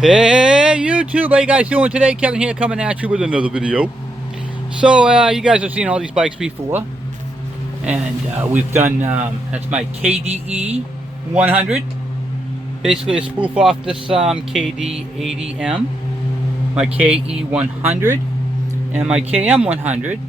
Hey YouTube, how you guys doing today? Kevin here coming at you with another video. So you guys have seen all these bikes before, and we've done that's my KDE 100, basically a spoof off this KD 80M, my KE 100, and my KM 100.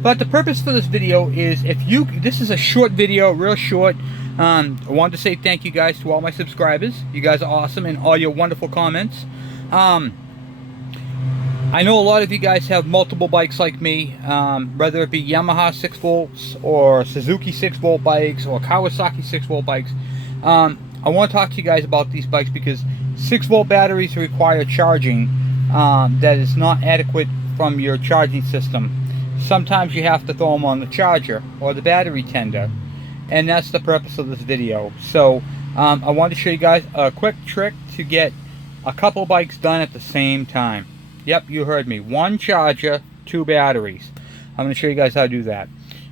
But the purpose for this video is, this is a short video, real short. I wanted to say thank you guys to all my subscribers. You guys are awesome, and all your wonderful comments. I know a lot of you guys have multiple bikes like me, whether it be Yamaha 6 volts or Suzuki 6 volt bikes or Kawasaki 6 volt bikes. I want to talk to you guys about these bikes because 6 volt batteries require charging that is not adequate from your charging system. Sometimes you have to throw them on the charger or the battery tender, and that's the purpose of this video. So I want to show you guys a quick trick to get a couple bikes done at the same time. Yep, you heard me. One charger, 2 batteries. I'm going to show you guys how to do that.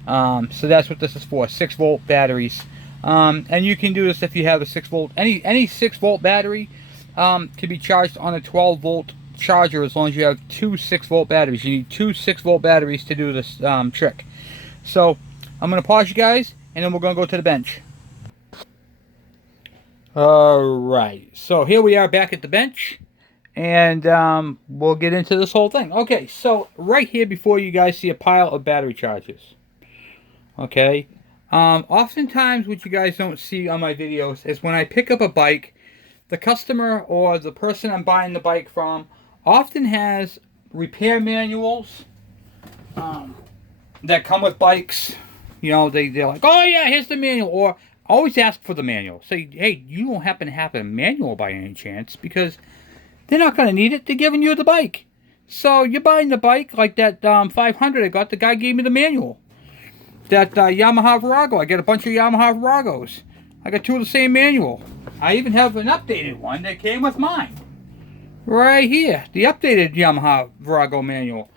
So that's what this is for, 6 volt batteries. And you can do this if you have a 6 volt, any 6 volt battery can be charged on a 12 volt charger as long as you have 2 6 volt batteries. You need 2 6 volt batteries to do this trick. So I'm going to pause you guys, and then we're going to go to the bench. Alright, so here we are back at the bench, and we'll get into this whole thing. Okay, so right here before you guys see a pile of battery chargers. Okay, oftentimes what you guys don't see on my videos is when I pick up a bike, the customer or the person I'm buying the bike from often has repair manuals that come with bikes. You know, they're like, oh yeah, here's the manual. Or always ask for the manual. Say, hey, you don't happen to have a manual by any chance? Because they're not going to need it. They're giving you the bike. So you're buying the bike, like that 500 I got, the guy gave me the manual. That Yamaha Virago, I got a bunch of Yamaha Viragos. I got 2 of the same manual. I even have an updated one that came with mine. Right here, the updated Yamaha Virago manual.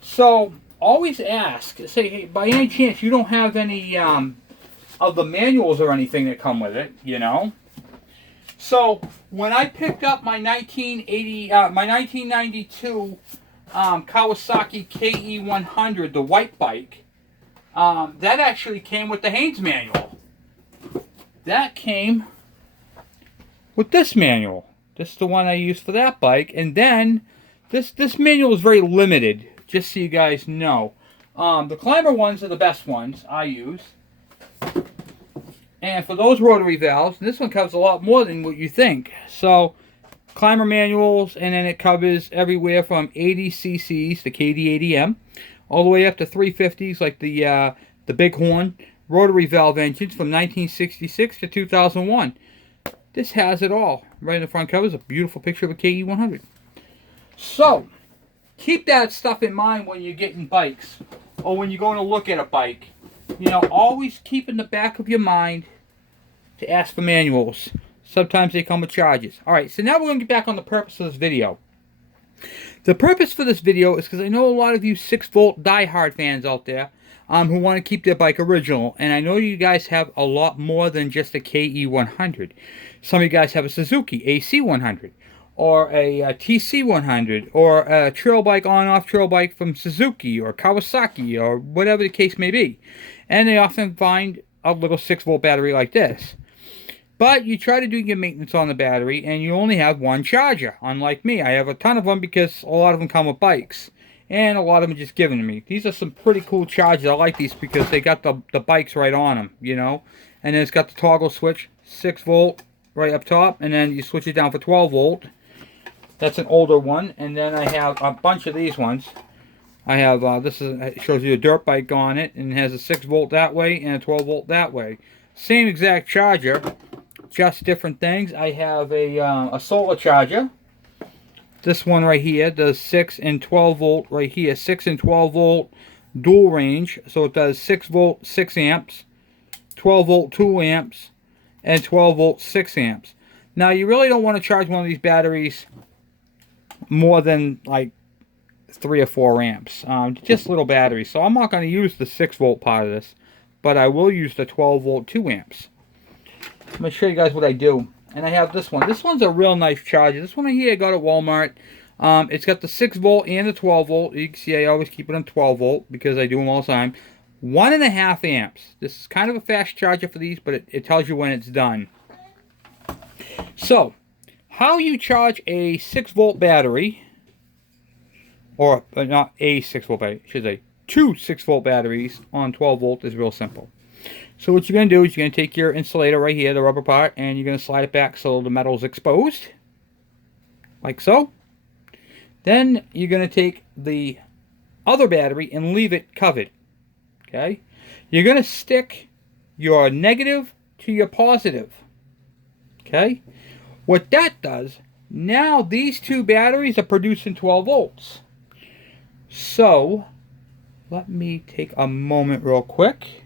So always ask, say, hey, by any chance you don't have any of the manuals or anything that come with it, you know? So when I picked up my 1992 Kawasaki KE 100, the white bike, that actually came with the Haynes manual. That came with this manual. This is the one I used for that bike. And then this manual is very limited, just so you guys know. The Climber ones are the best ones I use. And for those rotary valves, this one covers a lot more than what you think. So Climber manuals, and then it covers everywhere from 80 cc's, the KD80M, all the way up to 350s, like the Bighorn rotary valve engines from 1966 to 2001. This has it all. Right in the front cover is a beautiful picture of a KE 100. So keep that stuff in mind when you're getting bikes, or when you're going to look at a bike. You know, always keep in the back of your mind to ask for manuals. Sometimes they come with charges. Alright, so now we're going to get back on the purpose of this video. The purpose for this video is because I know a lot of you 6 volt diehard fans out there who want to keep their bike original. And I know you guys have a lot more than just a KE 100. Some of you guys have a Suzuki AC 100. Or a TC 100. Or a trail bike, on-off trail bike from Suzuki or Kawasaki or whatever the case may be. And they often find a little 6 volt battery like this. But you try to do your maintenance on the battery and you only have one charger. Unlike me, I have a ton of them because a lot of them come with bikes. And a lot of them are just given to me. These are some pretty cool chargers. I like these because they got the bikes right on them, you know. And then it's got the toggle switch, 6 volt right up top. And then you switch it down for 12 volt. That's an older one. And then I have a bunch of these ones. I have, it shows you a dirt bike on it. And it has a 6 volt that way and a 12 volt that way. Same exact charger, just different things. I have a solar charger. This one right here does 6 and 12 volt right here. 6 and 12 volt dual range. So it does 6 volt 6 amps, 12 volt 2 amps, and 12 volt 6 amps. Now you really don't want to charge one of these batteries more than like 3 or 4 amps. Just little batteries. So I'm not going to use the 6 volt part of this, but I will use the 12 volt 2 amps. I'm going to show you guys what I do. and I have this one. This one's a real nice charger. This one right here I got at Walmart. It's got the 6 volt and the 12 volt. You can see I always keep it on 12 volt because I do them all the time. 1.5 amps. This is kind of a fast charger for these, but it tells you when it's done. So, how you charge a 6 volt battery, or not a 6 volt battery, I should say 2 6 volt batteries on 12 volt is real simple. So what you're going to do is you're going to take your insulator right here, the rubber part, and you're going to slide it back so the metal's exposed. Like so. Then you're going to take the other battery and leave it covered. Okay? You're going to stick your negative to your positive. Okay? What that does, now these two batteries are producing 12 volts. So, let me take a moment real quick.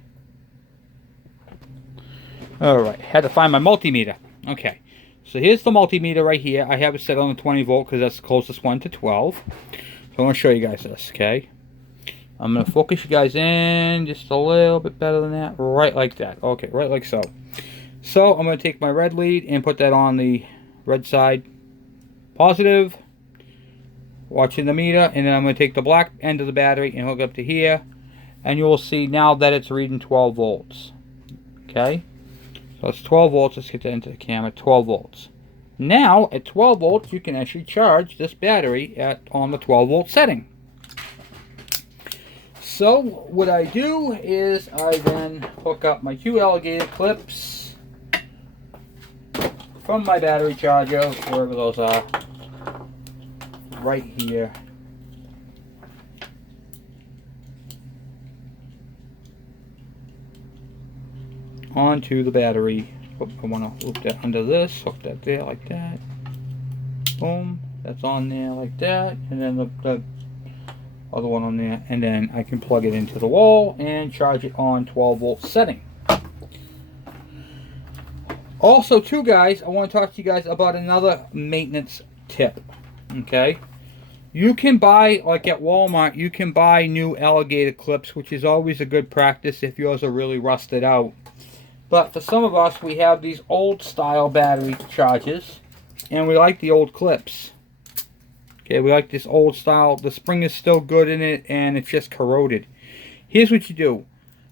Alright, had to find my multimeter. Okay, so here's the multimeter right here. I have it set on the 20 volt because that's the closest one to 12. So I want to show you guys this, okay? I'm going to focus you guys in just a little bit better than that. Right like that. Okay, right like so. So I'm going to take my red lead and put that on the red side. Positive. Watching the meter. And then I'm going to take the black end of the battery and hook up to here. And you will see now that it's reading 12 volts. Okay? So it's 12 volts. Let's get that into the camera. 12 volts. Now, at 12 volts, you can actually charge this battery on the 12 volt setting. So, what I do is I then hook up my 2 alligator clips from my battery charger, wherever those are, right here. Onto the battery. Oh, I want to loop that under this, hook that there like that. Boom, that's on there like that, and then the other one on there, and then I can plug it into the wall and charge it on 12 volt setting. Also, too, guys, I want to talk to you guys about another maintenance tip. Okay, you can buy, like at Walmart, you can buy new alligator clips, which is always a good practice if yours are really rusted out. But for some of us, we have these old style battery chargers, and we like the old clips. Okay, we like this old style. The spring is still good in it, and it's just corroded. Here's what you do.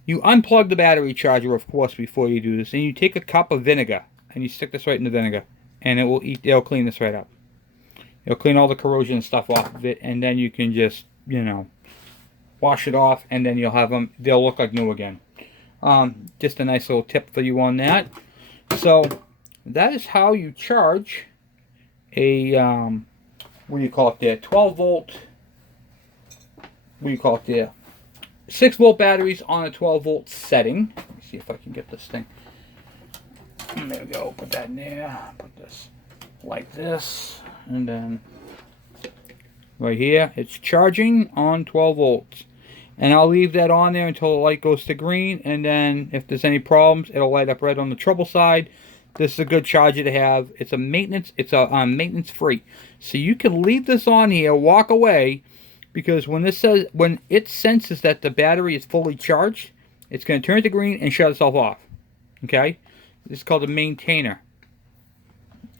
You unplug the battery charger, of course, before you do this, and you take a cup of vinegar, and you stick this right in the vinegar, and it'll clean this right up. It'll clean all the corrosion and stuff off of it, and then you can just, you know, wash it off, and then you'll have them, they'll look like new again. Just a nice little tip for you on that. So, that is how you charge a, what do you call it there, 12 volt, what do you call it there, 6 volt batteries on a 12 volt setting. Let me see if I can get this thing. There we go, put that in there, put this like this, and then right here, it's charging on 12 volts. And I'll leave that on there until the light goes to green, and then if there's any problems, it'll light up red on the trouble side. This is a good charger to have. It's a maintenance free. So you can leave this on here, walk away, because when it senses that the battery is fully charged, it's going to turn it to green and shut itself off. Okay? This is called a maintainer.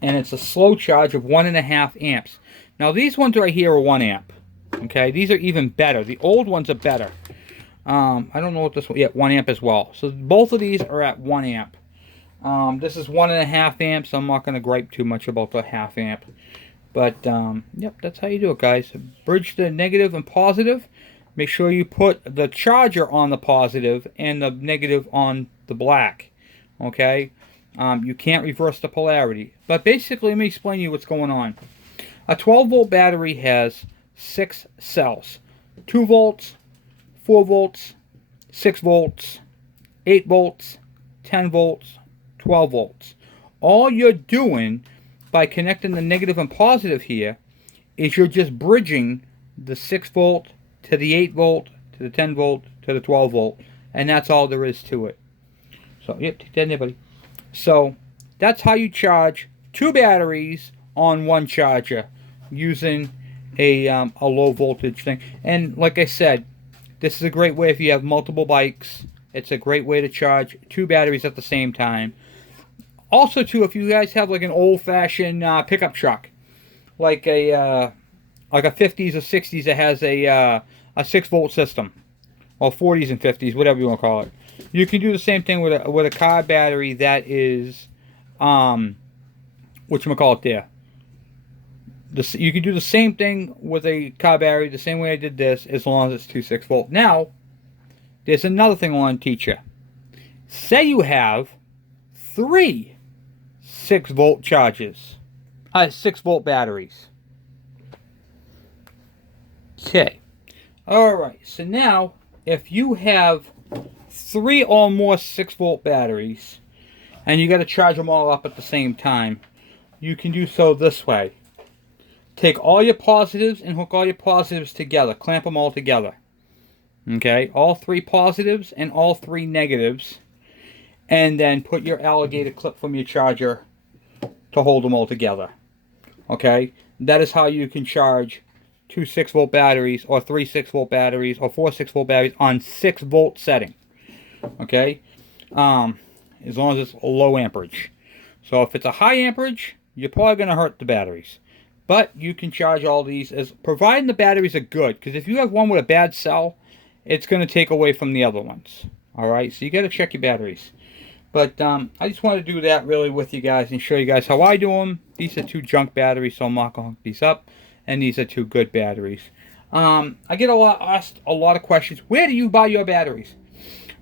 And it's a slow charge of 1.5 amps. Now these ones right here are 1 amp. Okay, these are even better. The old ones are better. I don't know what this one... Yeah, 1 amp as well. So both of these are at 1 amp. This is 1.5 amps. I'm not going to gripe too much about the half amp. But, yep, that's how you do it, guys. Bridge the negative and positive. Make sure you put the charger on the positive and the negative on the black. Okay? You can't reverse the polarity. But basically, let me explain to you what's going on. A 12 volt battery has 6 cells. 2 volts, 4 volts, 6 volts, 8 volts, 10 volts, 12 volts. All you're doing by connecting the negative and positive here is you're just bridging the 6 volt to the 8 volt to the 10 volt to the 12 volt, and that's all there is to it. So, yep, take that in there, buddy. So, that's how you charge 2 batteries on 1 charger using a low voltage thing. And like I said, this is a great way if you have multiple bikes. It's a great way to charge 2 batteries at the same time. Also, too, if you guys have like an old-fashioned pickup truck, like a 50s or 60s that has a 6-volt system, or 40s and 50s, whatever you want to call it, you can do the same thing with a car battery that is, whatchamacallit there. You can do the same thing with a car battery, the same way I did this, as long as it's 2 6-volt. Now, there's another thing I want to teach you. Say you have 3 6-volt charges. 6-volt batteries. Okay. Alright, so now, if you have 3 or more 6-volt batteries, and you got to charge them all up at the same time, you can do so this way. Take all your positives and hook all your positives together. Clamp them all together. Okay, all 3 positives and all 3 negatives. And then put your alligator clip from your charger to hold them all together. Okay, that is how you can charge 2 6-volt batteries, or 3 6-volt batteries, or 4 6-volt batteries on 6-volt setting. Okay, as long as it's low amperage. So if it's a high amperage, you're probably going to hurt the batteries. But you can charge all these, as providing the batteries are good. Because if you have one with a bad cell, it's going to take away from the other ones. Alright, so you got to check your batteries. But I just want to do that really with you guys and show you guys how I do them. These are 2 junk batteries, so I'm not going to hook these up. And these are 2 good batteries. I get asked a lot of questions. Where do you buy your batteries?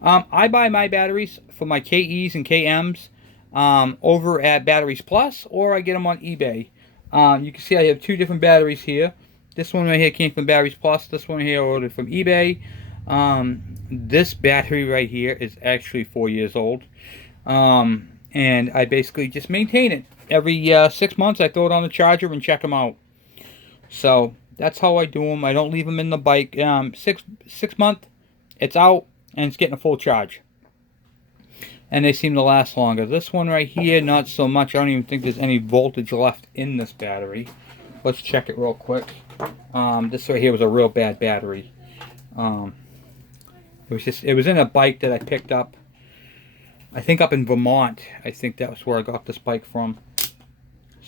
I buy my batteries for my KEs and KMs over at Batteries Plus, or I get them on eBay. You can see I have 2 different batteries here. This one right here came from Batteries Plus. This one here I ordered from eBay. This battery right here is actually 4 years old. And I basically just maintain it. Every 6 months I throw it on the charger and check them out. So that's how I do them. I don't leave them in the bike. 6 month, it's out and it's getting a full charge. And they seem to last longer. This one right here, not so much. I don't even think there's any voltage left in this battery. Let's check it real quick. This right here was a real bad battery. It was in a bike that I picked up, I think up in Vermont. I think that was where I got this bike from.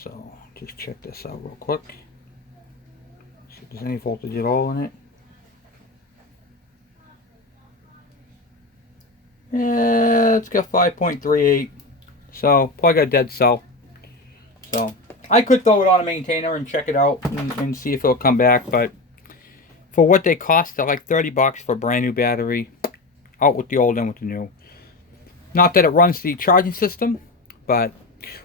So just check this out real quick. See if there's any voltage at all in it. Yeah, it's got 5.38. So probably got a dead cell. So I could throw it on a maintainer and check it out and see if it'll come back, but for what they cost, they're like 30 bucks for a brand new battery. Out with the old, in with the new. Not that it runs the charging system, but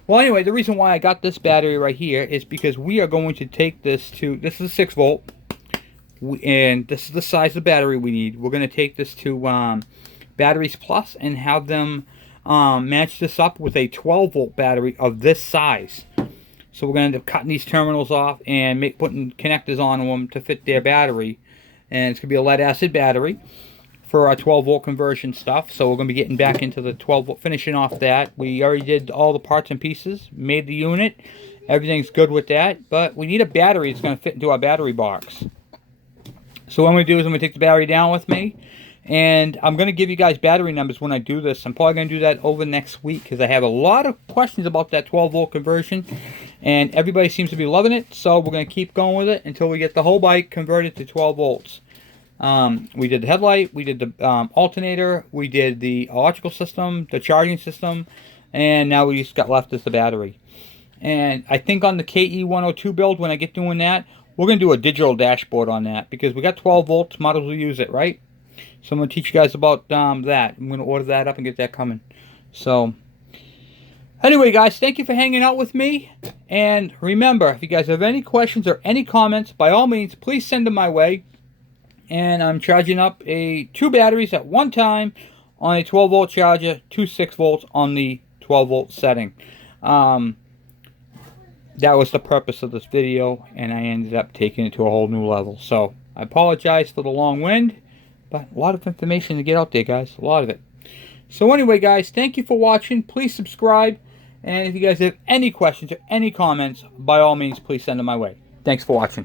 well, anyway, the reason why I got this battery right here is because we are going to take this to, this is a 6-volt, and this is the size of the battery we need. We're going to take this to Batteries Plus and have them match this up with a 12-volt battery of this size. So we're going to end up cutting these terminals off and putting connectors on them to fit their battery. And it's going to be a lead-acid battery for our 12-volt conversion stuff. So we're going to be getting back into the 12-volt, finishing off that. We already did all the parts and pieces, made the unit. Everything's good with that. But we need a battery that's going to fit into our battery box. So what I'm going to do is I'm going to take the battery down with me. And I'm going to give you guys battery numbers when I do this. I'm probably going to do that over next week because I have a lot of questions about that 12-volt conversion. And everybody seems to be loving it. So we're going to keep going with it until we get the whole bike converted to 12 volts. We did the headlight, we did the alternator, we did the electrical system, the charging system, and now we just got left is the battery. And I think on the KE102 build, when I get doing that, we're going to do a digital dashboard on that because we got 12 volts, might as well use it, right? So I'm going to teach you guys about that. I'm going to order that up and get that coming. So, anyway, guys, thank you for hanging out with me. And remember, if you guys have any questions or any comments, by all means, please send them my way. And I'm charging up 2 batteries at one time on a 12-volt charger, 2 6-volts on the 12-volt setting. That was the purpose of this video, and I ended up taking it to a whole new level. So, I apologize for the long wind. But a lot of information to get out there, guys. A lot of it. So anyway, guys, thank you for watching. Please subscribe. And if you guys have any questions or any comments, by all means, please send them my way. Thanks for watching.